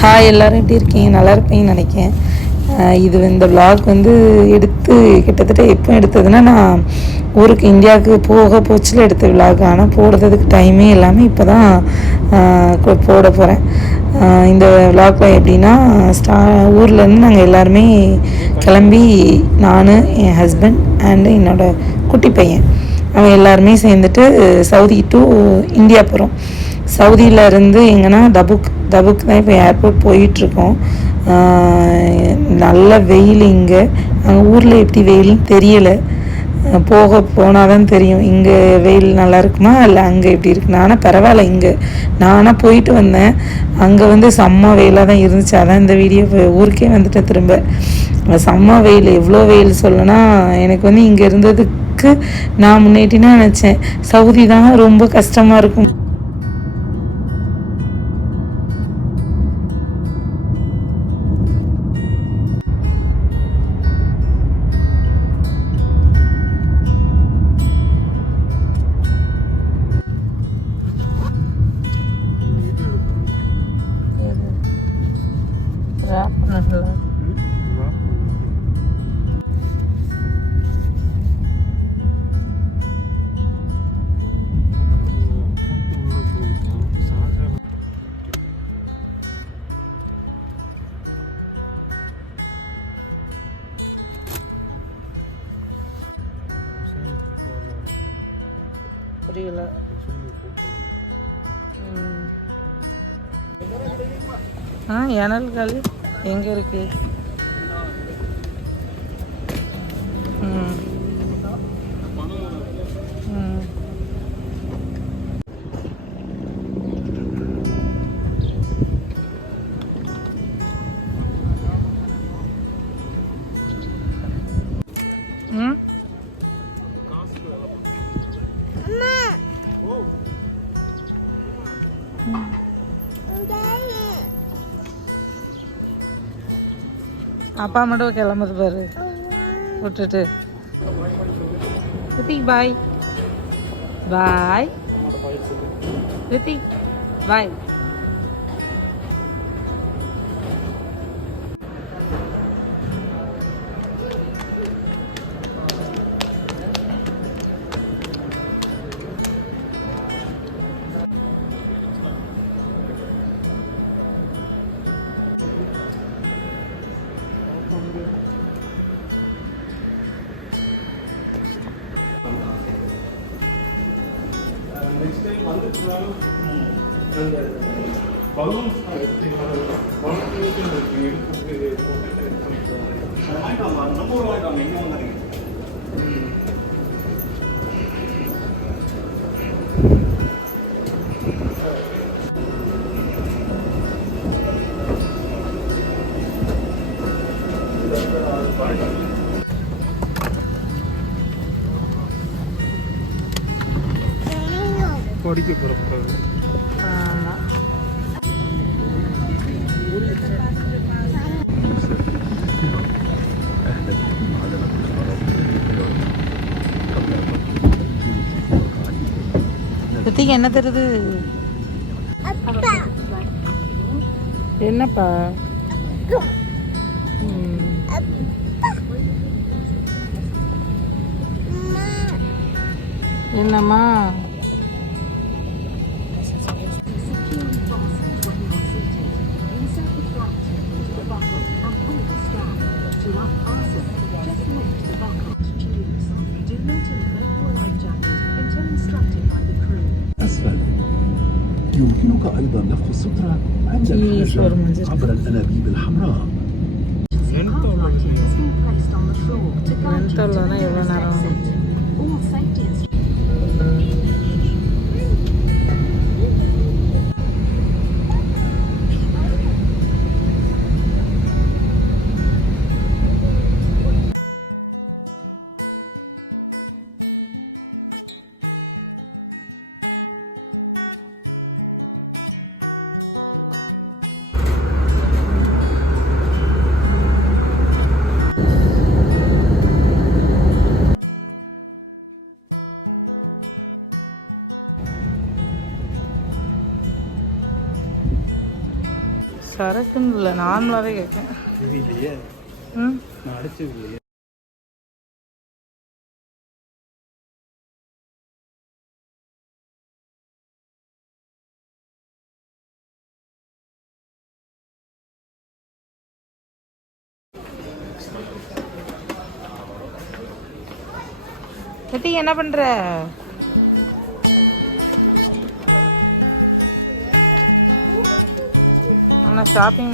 Hi, எல்லோரும் எப்படி இருக்கீங்க? நல்லா இருப்பீங்கன்னு நினைக்கிறேன். இந்த விளாக் எடுத்து கிட்டத்தட்ட எப்போ எடுத்ததுன்னா, நான் ஊருக்கு இந்தியாவுக்கு போச்சில் எடுத்த விளாக். ஆனால் போடுறதுக்கு டைமே எல்லாமே இப்போ தான் போட போகிறேன். இந்த விளாக்ல எப்படின்னா, ஊர்லேருந்து நாங்கள் எல்லாருமே கிளம்பி, நான், என் ஹஸ்பண்ட் அண்டு என்னோடய குட்டி பையன், அவன் எல்லாருமே சேர்ந்துட்டு சவுதி டு இந்தியா போகிறோம். சவுதியிலேருந்து எங்கன்னா தபுக் தான் இப்போ ஏர்போர்ட் போயிட்டுருக்கோம். நல்ல வெயில் இங்கே. அங்கே ஊரில் எப்படி வெயில்னு தெரியலை, போனால் தான் தெரியும் இங்கே வெயில் நல்லா இருக்குமா இல்லை அங்கே எப்படி இருக்குன்னு. ஆனால் பரவாயில்ல, இங்கே நானாக போயிட்டு வந்தேன், அங்கே செம்ம வெயிலாக தான் இருந்துச்சு. அதான் இந்த வீடியோ ஊருக்கே வந்துட்டு திரும்ப செம்ம வெயில். எவ்வளோ வெயில் சொல்லணும்னா, எனக்கு இங்கே இருந்ததுக்கு நான் முன்னேட்டினா நினச்சேன் சவுதி தான் ரொம்ப கஷ்டமாக இருக்கும். எனல்கள் எங்கே இருக்கு? அப்பா மட்டும் கிளம்புது பாரு, விட்டுட்டு. ரித்திக் பாய் பாய், ரித்திக் பாய். படிக்க போகிறோம். ரித்திக் என்ன தெரியுது? என்னப்பா? என்னம்மா? يمكنك أيضا نفخ السترة عند الحاجة عبر الأنابيب الحمراء. வச்சிருக்கு. என்ன பண்ற? ஷாப்பிங்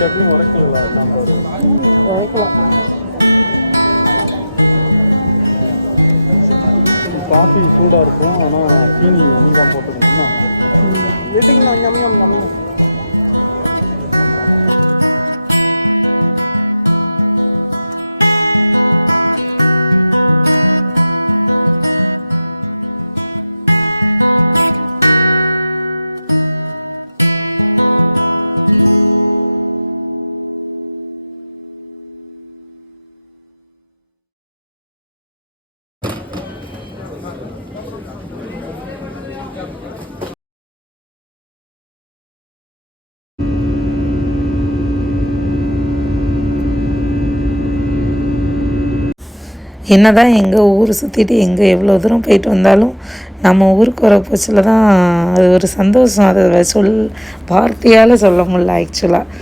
சட்னி உரைக்கல சாம்பார். காஃபி சூடாக இருக்கும், ஆனால் சீனி அதிகமாக போட்டுருக்குன்னா வீட்டுக்கு நம்ம என்னதான் எங்கள் ஊர் சுற்றிட்டு எங்கே எவ்வளோ தூரம் போயிட்டு வந்தாலும் நம்ம ஊருக்கு வர போச்சில் தான் அது ஒரு சந்தோஷம். அதை வார்த்தையால் சொல்ல முடியல ஆக்சுவலாக.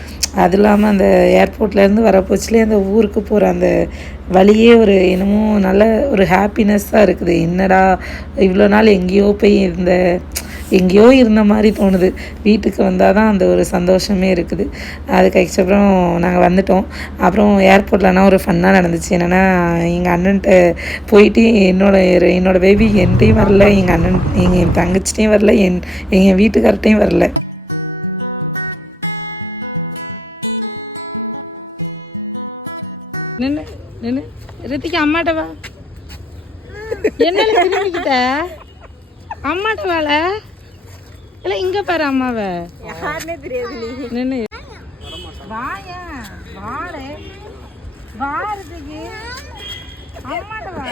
அது இல்லாமல் அந்த ஏர்போர்ட்லேருந்து வர போச்சிலே அந்த ஊருக்கு போகிற அந்த வழியே ஒரு என்னமோ நல்ல ஒரு ஹாப்பினஸ் தான் இருக்குது. என்னடா இவ்வளோ நாள் எங்கேயோ இருந்த மாதிரி தோணுது. வீட்டுக்கு வந்தால் தான் அந்த ஒரு சந்தோஷமே இருக்குது. அதுக்கப்புறம் நாங்கள் வந்துட்டோம். அப்புறம் ஏர்போர்ட்லனா ஒரு ஃபன்னாக நடந்துச்சு. என்னென்னா எங்கள் அண்ணன்ட்ட போயிட்டு என்னோடய பேபி என்கிட்டையும் வரல, என் தங்கச்சிட்டையும் வரல, எங்கள் வீட்டுக்கார்ட்டையும் வரல. நின்று ரித்திக்கு அம்மாட்ட வா. என்ன திரும்பிக்கிட்ட அம்மாட்ட வாழ இல்லை இங்கே பாரு அம்மாவை. யாருன்னே தெரியாது. நின்று வாய வாழை வாரதுக்கு அம்மாட்ட வா.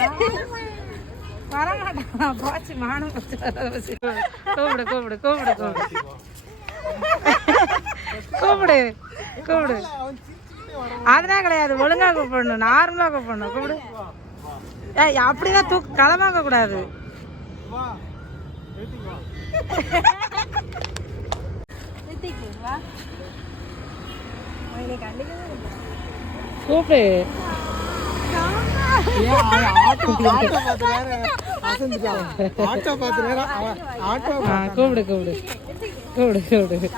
வரமாட்டா போச்சு மானம் போச்சு. கூப்பிடு கூப்பிடு கூப்பிடு கூப்பிடு கூப்பிடு. அதெல்லாம் கிடையாது, ஒழுங்கா கூப்பிடணும், நார்மலா கூப்பிடணும். கூப்பிடு. அப்படிதான் களவாங்க கூடாது. கூப்பிடு. கூப்பிடு கூப்பிடு கூப்பிடு கூப்பிடு.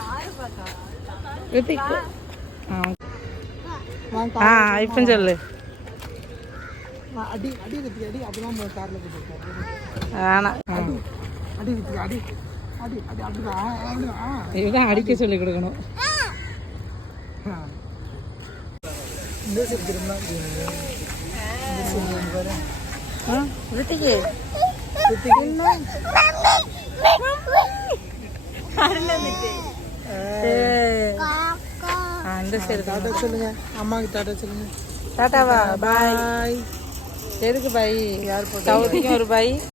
இப்போ சொல்லு. இதுதான் அடிக்க சொல்லி கொடுக்கணும். அந்த சரி சொல்லுங்க, அம்மாவுக்கு டாட்டா சொல்லுங்க. டாட்டாவா? பாய். எதுக்கு பாய்? யார் போட்டா? ஒரு பாய்.